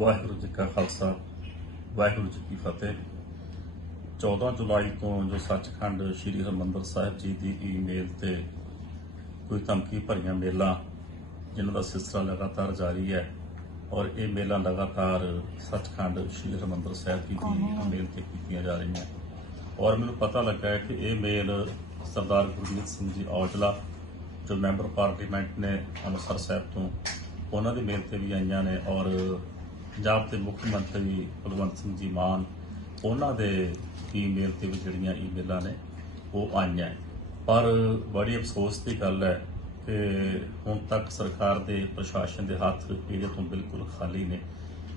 ਵਾਹਿਗੁਰੂ ਜੀ ਕਾ ਖਾਲਸਾ ਵਾਹਿਗੁਰੂ ਜੀ ਕੀ ਫਤਿਹ 14 ਜੁਲਾਈ ਤੋਂ ਜੋ ਸੱਚਖੰਡ ਸ੍ਰੀ ਹਰਮੰਦਰ ਸਾਹਿਬ ਜੀ ਦੀ ਈਮੇਲ ਤੇ ਕੋਈ ਧਮਕੀ ਭਰੀਆਂ ਮੇਲਾ ਜਿਨ੍ਹਾਂ ਦਾ ਸਿਲਸਿਲਾ ਲਗਾਤਾਰ ਜਾਰੀ ਹੈ ਔਰ ਇਹ ਮੇਲਾ ਲਗਾਤਾਰ ਸੱਚਖੰਡ ਸ੍ਰੀ ਹਰਮੰਦਰ ਸਾਹਿਬ ਜੀ ਦੀ ਈਮੇਲ ਤੇ ਕੀਤੀਆਂ ਜਾ ਰਹੀਆਂ ਔਰ ਮੈਨੂੰ ਪਤਾ ਲੱਗਾ ਹੈ ਕਿ ਇਹ ਮੇਲ ਸਰਦਾਰ ਗੁਰਜੀਤ ਸਿੰਘ ਜੀ ਔਜਲਾ ਜੋ ਮੈਂਬਰ ਪਾਰਲੀਮੈਂਟ ਨੇ ਅਮਰਸਰ ਸਾਹਿਬ ਤੋਂ ਉਹਨਾਂ ਦੇ ਮੇਲ ਤੇ ਵੀ ਆਈਆਂ ਨੇ ਔਰ ਪੰਜਾਬ ਦੇ ਮੁੱਖ ਮੰਤਰੀ ਭਗਵੰਤ ਸਿੰਘ ਜੀ ਮਾਨ ਉਹਨਾਂ ਦੇ ਈਮੇਲ ਤੇ ਜਿਹੜੀਆਂ ਈਮੇਲਾਂ ਨੇ ਉਹ ਆਈਆਂ ਪਰ ਬੜੀ ਅਫਸੋਸ ਦੀ ਗੱਲ ਹੈ ਕਿ ਹੁਣ ਤੱਕ ਸਰਕਾਰ ਦੇ ਪ੍ਰਸ਼ਾਸਨ ਦੇ ਹੱਥ ਇਹਦੇ ਤੋਂ ਬਿਲਕੁਲ ਖਾਲੀ ਨੇ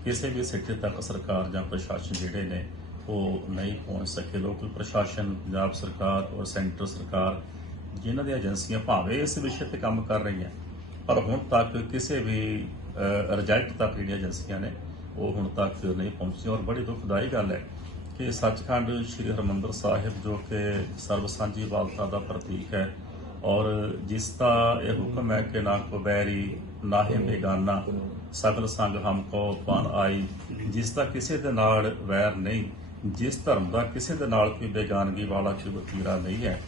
ਕਿਸੇ ਵੀ ਸਿੱਟੇ ਤੱਕ ਸਰਕਾਰ ਜਾਂ ਪ੍ਰਸ਼ਾਸਨ ਜਿਹੜੇ ਨੇ ਉਹ ਨਹੀਂ ਪਹੁੰਚ ਸਕੇ ਲੋਕਲ ਪ੍ਰਸ਼ਾਸਨ ਪੰਜਾਬ ਸਰਕਾਰ ਔਰ ਸੈਂਟਰ ਸਰਕਾਰ ਜਿਨ੍ਹਾਂ ਦੀਆਂ ਏਜੰਸੀਆਂ ਭਾਵੇਂ ਇਸ ਵਿਸ਼ੇ ਤੇ ਕੰਮ ਕਰ ਰਹੀਆਂ ਪਰ ਹੁਣ ਤੱਕ ਕਿਸੇ ਵੀ ਰਿਜੈਕਟ ਤਾਂ ਜਿਹੜੀਆਂ ਏਜੰਸੀਆਂ ਨੇ ਉਹ ਹੁਣ ਤੱਕ ਨਹੀਂ ਪਹੁੰਚੀ ਔਰ ਬੜੀ ਦੁਖਦਾਈ ਗੱਲ ਹੈ ਕਿ ਸੱਚਖੰਡ ਸ੍ਰੀ ਹਰਮੰਦਰ ਸਾਹਿਬ ਜੋ ਕਿ ਸਰਬ ਸਾਂਝੀ ਵਾਲਤਾ ਦਾ ਪ੍ਰਤੀਕ ਹੈ ਔਰ ਜਿਸ ਦਾ ਇਹ ਹੁਕਮ ਹੈ ਕਿ ਨਾ ਕੋ ਬੈਰੀ ਨਾ ਹੀ ਬੇਗਾਨਾ ਸਗਲ ਸੰਗ ਹਮ ਕੋ ਪਨ ਆਈ ਜਿਸ ਦਾ ਕਿਸੇ ਦੇ ਨਾਲ ਵੈਰ ਨਹੀਂ ਜਿਸ ਧਰਮ ਦਾ ਕਿਸੇ ਦੇ ਨਾਲ ਕੋਈ ਬੇਗਾਨਗੀ ਵਾਲਾ ਕੋਈ ਵਤੀਰਾ ਨਹੀਂ ਹੈ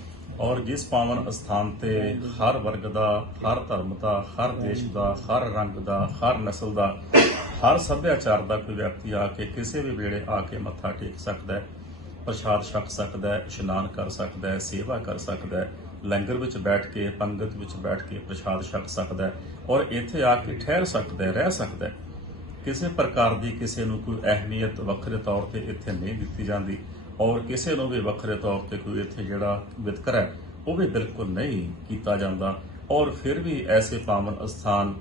ਔਰ ਜਿਸ ਪਾਵਨ ਅਸਥਾਨ ਤੇ ਹਰ ਵਰਗ ਦਾ ਹਰ ਧਰਮ ਦਾ ਹਰ ਦੇਸ਼ ਦਾ ਹਰ ਰੰਗ ਦਾ ਹਰ ਨਸਲ ਦਾ ਹਰ ਸੱਭਿਆਚਾਰ ਦਾ ਕੋਈ ਵਿਅਕਤੀ ਆ ਕੇ ਕਿਸੇ ਵੀ ਵੇਲੇ ਆ ਕੇ ਮੱਥਾ ਟੇਕ ਸਕਦਾ ਹੈ ਪ੍ਰਸ਼ਾਦ ਛਕ ਸਕਦਾ ਹੈ ਇਸ਼ਨਾਨ ਕਰ ਸਕਦਾ ਹੈ ਸੇਵਾ ਕਰ ਸਕਦਾ ਹੈ ਲੰਗਰ ਵਿੱਚ ਬੈਠ ਕੇ ਪੰਗਤ ਵਿੱਚ ਬੈਠ ਕੇ ਪ੍ਰਸ਼ਾਦ ਛਕ ਸਕਦਾ ਹੈ ਔਰ ਇੱਥੇ ਆ ਕੇ ਠਹਿਰ ਸਕਦਾ ਹੈ ਰਹਿ ਸਕਦਾ ਹੈ ਕਿਸੇ ਪ੍ਰਕਾਰ ਦੀ ਕਿਸੇ ਨੂੰ ਕੋਈ ਅਹਿਮੀਅਤ ਵੱਖਰੇ ਤੌਰ ਤੇ ਇੱਥੇ ਨਹੀਂ ਦਿੱਤੀ ਜਾਂਦੀ ਔਰ ਕਿਸੇ ਨੂੰ ਵੀ ਵੱਖਰੇ ਤੌਰ ਤੇ ਕੋਈ ਇੱਥੇ ਜਿਹੜਾ ਵਿਤਕਰ ਹੈ ਉਹ ਵੀ ਬਿਲਕੁਲ ਨਹੀਂ ਕੀਤਾ ਜਾਂਦਾ ਔਰ ਫਿਰ ਵੀ ਐਸੇ ਪਾਵਨ ਅਸਥਾਨ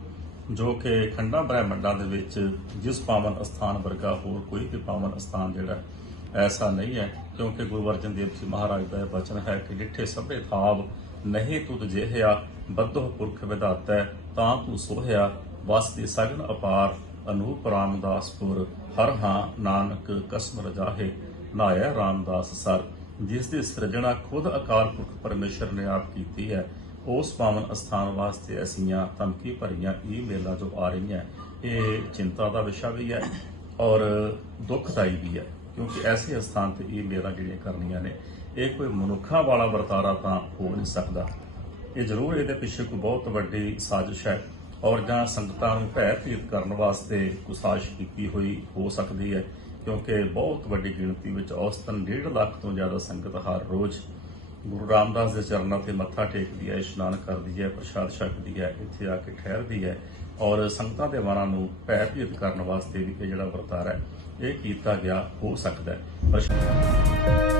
ਜੋ ਕਿ ਖੰਡਾ ਬ੍ਰਹਿਮੰਡਾਂ ਦੇ ਵਿੱਚ ਜਿਸ ਪਾਵਨ ਅਸਥਾਨ ਵਰਗਾ ਹੋਰ ਕੋਈ ਵੀ ਪਾਵਨ ਅਸਥਾਨ ਜਿਹੜਾ ਐਸਾ ਨਹੀਂ ਹੈ ਕਿਉਂਕਿ ਗੁਰੂ ਅਰਜਨ ਦੇਵ ਜੀ ਮਹਾਰਾਜ ਦਾ ਇਹ ਬਚਨ ਹੈ ਕਿ ਜਿੱਥੇ ਸਭੇ ਥਾਵ ਨਹੀਂ ਤੁਤ ਜਿਹਿਆ ਬੱਧੋ ਪੁਰਖ ਵਿਧਾਤਾ ਤਾਂ ਤੂੰ ਸੋਹਿਆ ਵਸਦੀ ਸਗਨ ਅਪਾਰ ਅਨੂਪ ਰਾਮਦਾਸਪੁਰ ਹਰ ਹਾਂ ਨਾਨਕ ਕਸਮ ਰਜਾਹੇ ਨਾਇਆ ਰਾਮਦਾਸ ਸਰ ਜਿਸ ਦੀ ਸਿਰਜਣਾ ਖੁਦ ਅਕਾਲ ਪੁਰਖ ਪਰਮੇਸ਼ਰ ਨੇ ਆਪ ਕੀਤੀ ਹੈ ਉਸ ਪਾਵਨ ਅਸਥਾਨ ਵਾਸਤੇ ਅਸੀਂਆਂ ਤਮਕੀ ਭਰੀਆਂ ਇਹ ਮੇਲਾ ਜੋ ਆ ਰਹੀਆਂ ਇਹ ਚਿੰਤਾ ਦਾ ਵਿਸ਼ਾ ਵੀ ਹੈ ਔਰ ਦੁਖਦਾਈ ਵੀ ਹੈ ਕਿਉਂਕਿ ਐਸੇ ਅਸਥਾਨ ਤੇ ਇਹ ਮੇਲਾ ਜਿਹੜੀਆਂ ਕਰਨੀਆਂ ਨੇ ਇਹ ਕੋਈ ਮਨੁੱਖਾ ਵਾਲਾ ਵਰਤਾਰਾ ਤਾਂ ਹੋ ਨਹੀਂ ਸਕਦਾ ਇਹ ਜ਼ਰੂਰ ਇਹਦੇ ਪਿੱਛੇ ਕੋਈ ਬਹੁਤ ਵੱਡੀ ਸਾਜ਼ਿਸ਼ ਹੈ ਔਰ ਜਾਂ ਸੰਗਤਾਂ ਨੂੰ ਭੈ ਭੀਤ ਕਰਨ ਵਾਸਤੇ ਕੁਸਾਸ਼ ਕੀਤੀ ਹੋਈ ਹੋ ਸਕਦੀ ਹੈ ਕਿਉਂਕਿ ਬਹੁਤ ਵੱਡੀ ਗਿਣਤੀ ਵਿੱਚ ਔਸਤਨ 1.5 ਲੱਖ ਤੋਂ ਜ਼ਿਆਦਾ ਸੰਗਤ ਹਰ ਰੋਜ਼ ਗੁਰੂ ਰਾਮਦਾਸ ਦੇ ਚਰਨਾਂ ਤੇ ਮੱਥਾ ਟੇਕਦੀ ਹੈ ਇਸ਼ਨਾਨ ਕਰਦੀ ਹੈ ਪ੍ਰਸ਼ਾਦ ਛਕਦੀ ਹੈ ਇੱਥੇ ਆ ਕੇ ਠਹਿਰਦੀ ਹੈ ਔਰ ਸੰਗਤਾਂ ਦੇ ਮਨਾਂ ਨੂੰ ਭੈ ਭੀਤ ਕਰਨ ਵਾਸਤੇ ਵੀ ਇਹ ਜਿਹੜਾ ਵਰਤਾਰਾ ਹੈ ਇਹ ਕੀਤਾ ਗਿਆ ਹੋ ਸਕਦਾ ਹੈ